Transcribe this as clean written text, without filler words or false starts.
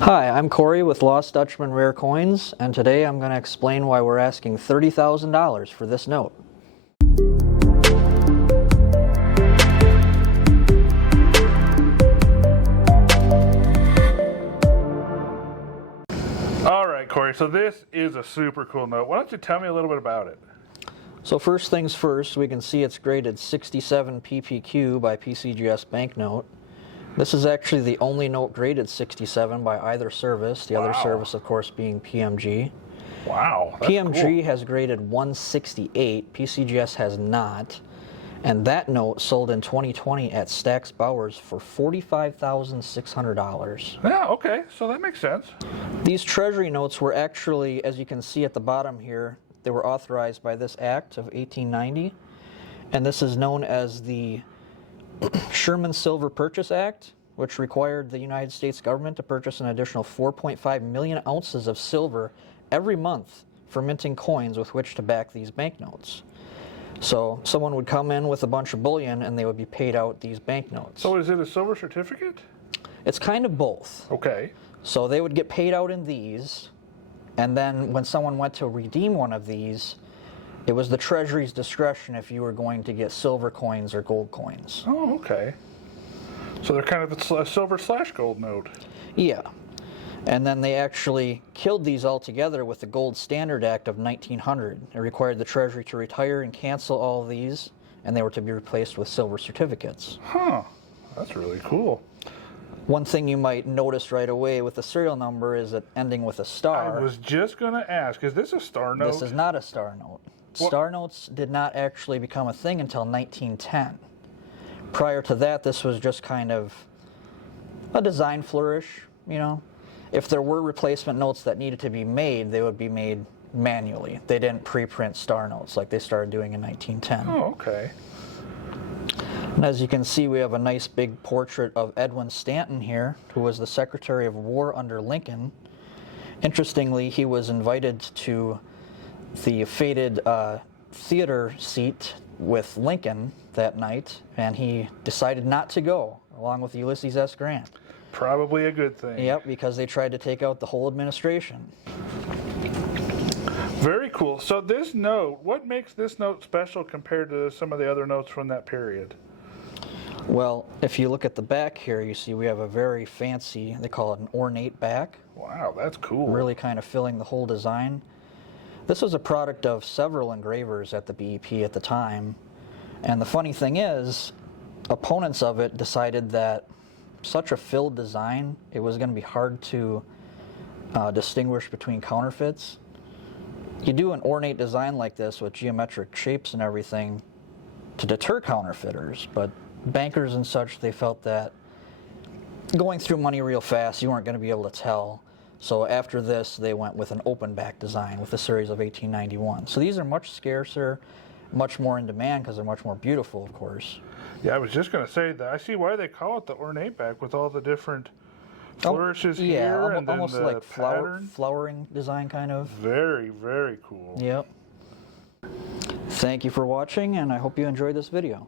Hi, I'm Cory with Lost Dutchman Rare Coins, and today I'm going to explain why we're asking $30,000 for this note. All right, Cory, so this is a super cool note. Why don't you tell me a little bit about it? So first things first, we can see it's graded 67 PPQ by PCGS Banknote. This is actually the only note graded 67 by either service, the other service of course being PMG. Wow, that's PMG cool. has graded 168, PCGS has not, and that note sold in 2020 at Stack's Bowers for $45,600. Yeah, okay, so that makes sense. These treasury notes were actually, as you can see at the bottom here, they were authorized by this Act of 1890, and this is known as the Sherman Silver Purchase Act, which required the United States government to purchase an additional 4.5 million ounces of silver every month for minting coins with which to back these banknotes. So someone would come in with a bunch of bullion and they would be paid out these banknotes. So is it a silver certificate? It's kind of both. Okay. So they would get paid out in these, and then when someone went to redeem one of these, it was the Treasury's discretion if you were going to get silver coins or gold coins. Oh, okay. So they're kind of a silver / gold note. Yeah. And then they actually killed these altogether with the Gold Standard Act of 1900. It required the Treasury to retire and cancel all of these, and they were to be replaced with silver certificates. Huh. That's really cool. One thing you might notice right away with the serial number is it ending with a star. I was just going to ask, is this a star note? This is not a star note. Star notes did not actually become a thing until 1910. Prior to that, this was just kind of a design flourish, you know. If there were replacement notes that needed to be made, they would be made manually. They didn't pre-print star notes like they started doing in 1910. Oh, okay. And as you can see, we have a nice big portrait of Edwin Stanton here, who was the Secretary of War under Lincoln. Interestingly, he was invited to the fated theater seat with Lincoln that night, and he decided not to go, along with Ulysses S. Grant. Probably a good thing. Yep, because they tried to take out the whole administration. Very cool. So this note, what makes this note special compared to some of the other notes from that period? Well, if you look at the back here, you see we have a very fancy, they call it an ornate back. Wow, that's cool. Really kind of filling the whole design. This was a product of several engravers at the BEP at the time, and the funny thing is, opponents of it decided that such a filled design, it was going to be hard to distinguish between counterfeits. You do an ornate design like this with geometric shapes and everything to deter counterfeiters, but bankers and such, they felt that going through money real fast, you weren't going to be able to tell. So after this, they went with an open back design with the series of 1891. So these are much scarcer, much more in demand because they're much more beautiful, of course. Yeah, I was just going to say that. I see why they call it the ornate back with all the different flourishes here and then almost the like pattern. flowering design kind of. Very, very cool. Yep. Thank you for watching, and I hope you enjoyed this video.